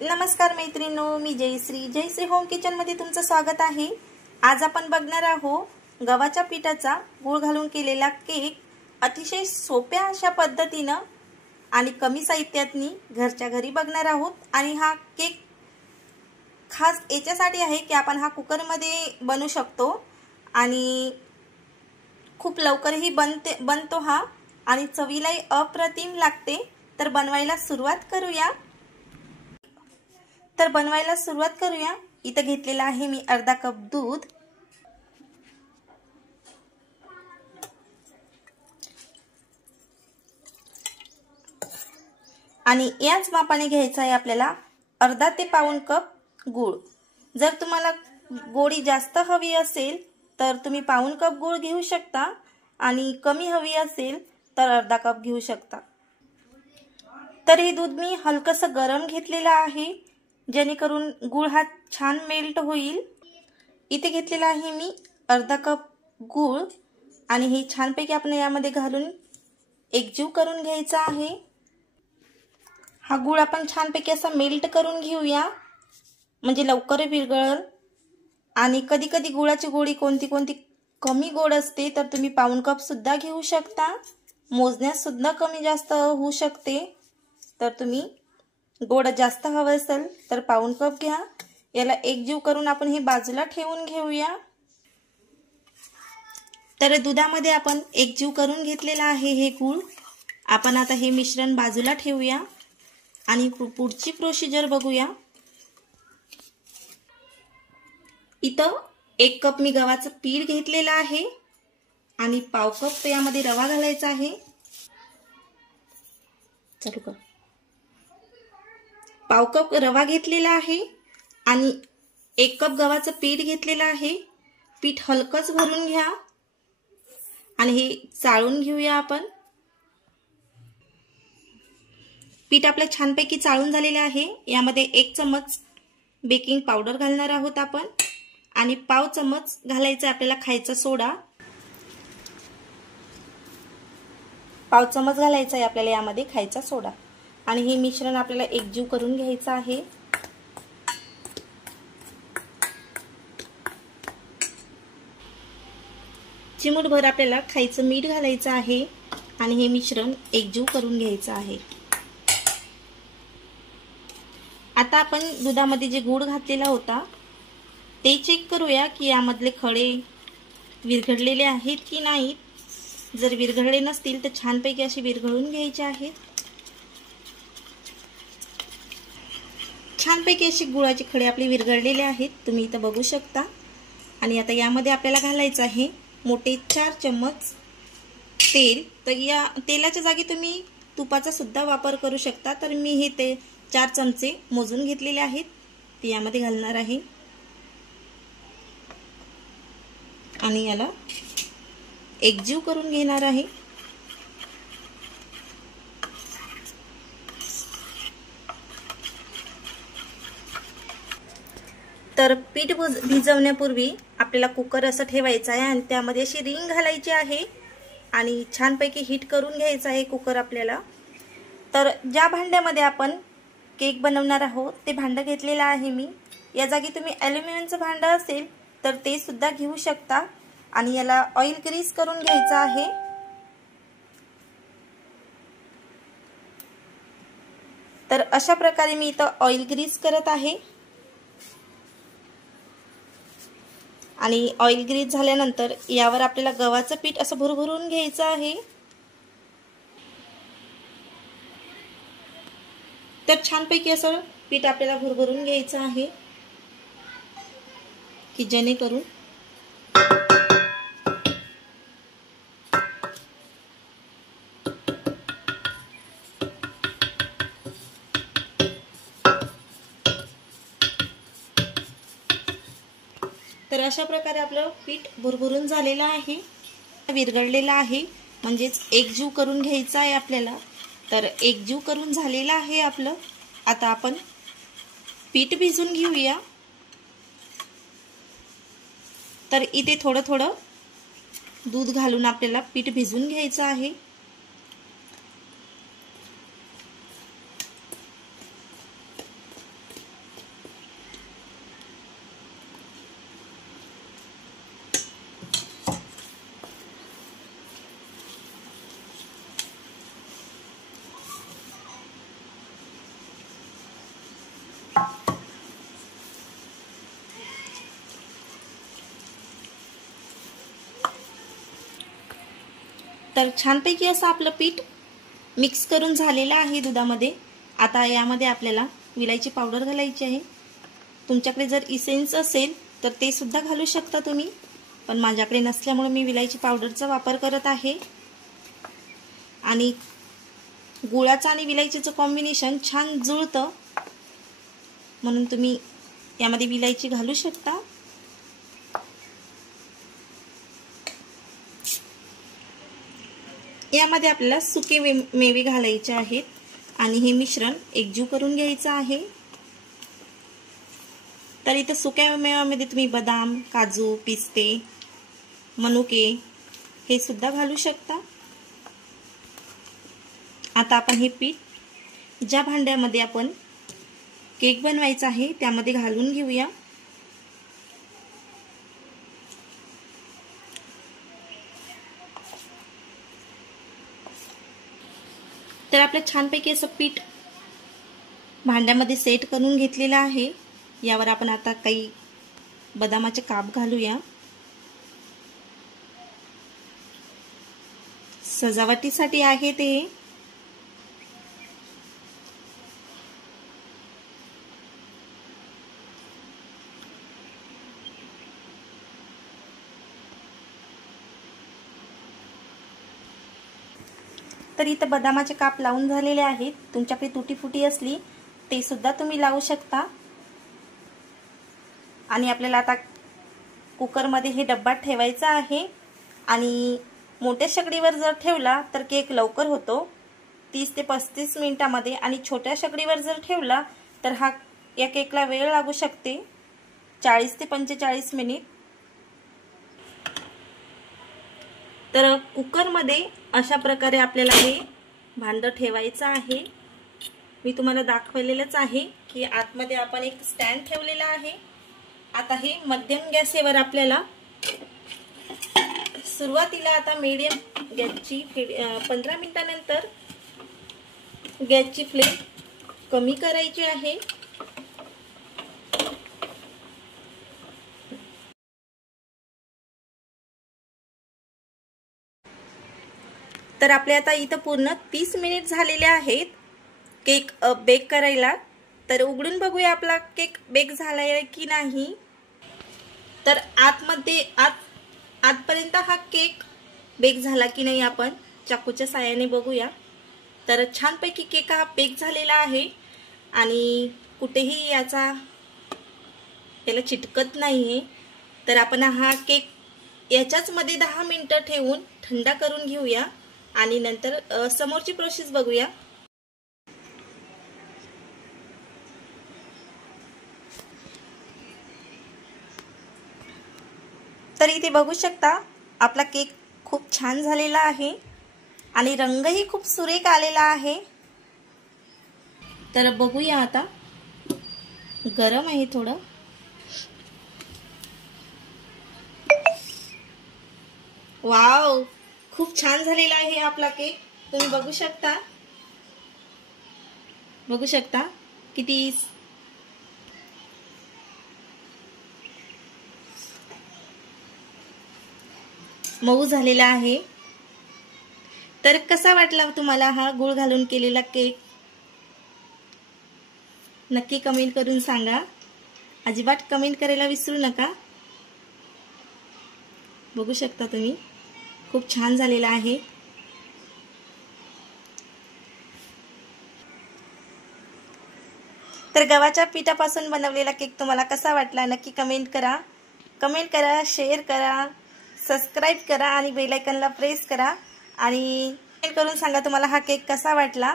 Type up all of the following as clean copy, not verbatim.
नमस्कार मैत्रिणींनो, मी Jayashree home kitchen मध्ये तुमचं स्वागत आहे। आज आपण बघणार आहोत गव्हाच्या पिठाचा गूळ घालून केलेला केक। अतिशय सोप्या अशा पद्धतीने आणि कमी साहित्यातनी घरच्या घरी बघणार आहोत। आणि हा केक खास याच्यासाठी आहे की आपण हा कुकर मध्ये बनवू शकतो आणि खूप लवकरही बनतो हा आणि चवीलाही अप्रतिम लागते। तर बनवायला सुरुवात करूया। इथे घेतलेला आहे मी अर्धा कप दूध आणि याच मापाने घ्यायचा आहे आपल्याला अर्धा ते पाऊण कप गूळ। जर तुम्हाला गोडी जास्त हवी असेल तर तुम्ही पाऊण कप गूळ घेऊ शकता आणि कमी हवी असेल तर अर्धा कप घेऊ शकता। तर हे दूध मी हलकसं गरम घेतलेला आहे जेणेकरून गूळ हा छान मेल्ट होईल। इथे घेतलेला आहे मी अर्धा कप गूळ आणि हे छानपैकी आपण यामध्ये घालून एकजीव करून घ्यायचा आहे। हा गूळ आपण छानपैकी असा मेल्ट करून घेऊया म्हणजे लवकर विरघळेल। आणि कधी कधी गुळाची गोडी कोणती कमी गोड असते तर तुम्ही पाऊण कप सुद्धा घेऊ शकता। मोजण्यास सुद्धा कमी जास्त होऊ शकते। तर तुम्ही गोड जास्त हवं असेल तर पाऊण कप घ्या। याला एकजीव करून आपण हे बाजूला ठेवून घेऊया। तर दुधामध्ये आपण एकजीव करून घेतलेला आहे हे गूळ। आपण आता हे मिश्रण बाजूला ठेवूया आणि पुढची प्रोसिजर बघूया। इथं 1 कप मी गव्हाचं पीठ घेतलेलं आहे आणि पाव कप यामध्ये रवा घालायचा आहे। चालू कर। पाव कप रवा घेतलेला आहे आणि 1 कप गव्हाचं पीठ घेतलेलं आहे। पीठ हलकच भरून घ्या आणि हे चाळून घेऊया आपण। पीठ आपलं छानपैकी चाळून झालेलं आहे। यामध्ये 1 चमच बेकिंग पावडर घालणार आहोत आपण आणि पाव चमच घालायचा आपल्याला खायचा सोडा। पाव चमच घालायचा आहे आपल्याला यामध्ये खायचा सोडा आणि हे मिश्रण आपल्याला एकजीव करून घ्यायचं आहे। चिमूटभर आपल्याला खायचं मीठ घालायचं आहे आणि हे मिश्रण एकजीव करून घ्यायचं आहे। आता आपण दुधामध्ये जे गूळ घातलेला होता ते चेक करूया की यामधले खडे विरघळलेले आहेत की नाहीत। जर विरघळले नसतील तर छानपैकी असे विरघळून घ्यायचे आहेत। छानपैकी असे गुळाचे खडे आपले विरघळलेले आहेत, तुम्ही इथं बघू शकता। आणि आता यामध्ये आपल्याला घालायचं आहे मोठे 4 चम्मच तेल। तर या तेलाच्या जागी तुम्ही तुपाचा सुद्धा वापर करू शकता। तर मी हे ते 4 चमचे मोजून घेतलेले आहेत ते यामध्ये घालणार आहे आणि याला एकजीव करून घेणार आहे। तर पीठ भिजवण्यापूर्वी आपल्याला कुकर असं ठेवायचं आहे आणि त्यामध्ये अशी रिंग घालायची आहे आणि छानपैकी हीट करून घ्यायचं आहे कुकर आपल्याला। तर ज्या भांड्यामध्ये आपण केक बनवणार आहोत ते भांडं घेतलेलं आहे मी। या जागी तुम्ही ॲल्युमिनियमचं भांडं असेल तर ते सुद्धा घेऊ शकता आणि याला ऑइल ग्रीस करून घ्यायचं आहे। तर अशा प्रकारे मी इथं ऑइल ग्रीस करत आहे आणि ऑइल ग्रीस झाल्यानंतर यावर आपल्याला गव्हाचं पीठ असं भरभरून घ्यायचं आहे। तर छानपैकी असं पीठ आपल्याला भरभरून घ्यायचं आहे की जेणेकरून तर अशा प्रकारे आपलं पीठ भरभरून झालेलं आहे, विरघळलेलं आहे म्हणजेच एकजीव करून घ्यायचं आहे आपल्याला। तर एकजीव करून झालेलं आहे आपलं। आता आपण पीठ भिजून घेऊया। तर इथे थोडं दूध घालून आपल्याला पीठ भिजून घ्यायचं आहे। तर छानपैकी असं आपलं पीठ मिक्स करून झालेलं आहे दुधामध्ये. आता यामध्ये आपल्याला विलायची पावडर घालायची आहे. तुमच्याकडे जर इसेन्स असेल तर ते सुद्धा घालू शकता तुम्ही, पण माझ्याकडे नसल्यामुळे मी विलायची पावडरचा वापर करत आहे. आणि गुळाचं आणि विलायचीचं कॉम्बिनेशन छान जुळतं, म्हणून तुम्ही यामध्ये विलायची घालू शकता. यामध्ये आपल्याला सुके मेवे घालायचे आहेत आणि हे मिश्रण एकजीव करून घ्यायचं आहे. तर इथं सुक्या मेव्यामध्ये तुम्ही बदाम, काजू, पिस्ते, मनुके हे सुद्धा घालू शकता. आता आपण हे पीठ ज्या भांड्यामध्ये आपण केक बनवायचा आहे त्यामध्ये घालून घेऊया. तर आपलं छानपैकी असं पीठ भांड्यामध्ये सेट करून घेतलेलं आहे. यावर आपण आता काही बदामाचे काप घालूया. सजावटीसाठी आहे ते. तर इथं बदामाचे काप लावून झालेले आहेत. तुमच्याकडे तुटी फुटी असली ते सुद्धा तुम्ही लावू शकता. आणि आपल्याला आता कुकरमध्ये हे डब्बा ठेवायचा आहे. आणि मोठ्या शेगडीवर जर ठेवला तर केक लवकर होतो 30 ते 35 मिनिटांमध्ये, आणि छोट्या शेगडीवर जर ठेवला तर या केकला वेळ लागू शकते 40 ते 45 मिनिट. तर कुकरमध्ये अशा प्रकारे आपल्याला हे भांडं ठेवायचं आहे. मी तुम्हाला दाखवलेलंच आहे की आतमध्ये आपण एक स्टँड ठेवलेला आहे. आता हे मध्यम गॅसवर आपल्याला सुरुवातीला आता मीडियम गॅसची 15 मिनिटांनंतर गॅसची फ्लेम कमी करायची आहे. तर आपले आता इथं पूर्ण 30 मिनिट झालेले आहेत केक बेक करायला. तर उघडून बघूया आपला केक बेक झालाय की नाही. तर आतपर्यंत हा केक बेक झाला की नाही आपण चाकूच्या साहाय्याने बघूया. तर छानपैकी केक हा बेक झालेला आहे आणि कुठेही याला चिटकत नाहीये. तर आपण हा केक याच्याच मध्ये 10 मिनिटं ठेवून थंड करून घेऊया आणि नंतर समोरची प्रोसेस बघूया. तर इथे बघू शकता आपला केक खूप छान झालेला आहे आणि रंगही खूप सुरेख आलेला आहे. तर बघूया आता. गरम आहे थोडं. वाव, खूप छान झालेला आहे आपला केक. तुम्ही बघू शकता किती मऊ झालेला आहे. तर कसा वाटला तुम्हाला हा गूळ घालून केलेला केक? नक्की कमेंट करून सांगा. अजिबात कमेंट करायला विसरू नका. बघू शकता तुम्ही खूप छान झालेला आहे. तर गव्हाच्या पिठापासून बनवलेला केक तुम्हाला कसा वाटला नक्की कमेंट करा. शेअर करा, सबस्क्राइब करा आणि बेल आयकॉनला प्रेस करा आणि कमेंट करून सांगा तुम्हाला हा केक कसा वाटला.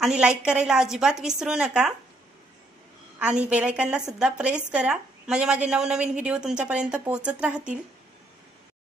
आणि लाईक करायला अजिबात विसरू नका आणि बेल आयकॉनला सुद्धा प्रेस करा म्हणजे माझे नवनवीन व्हिडिओ तुमच्यापर्यंत पोहोचत राहतील.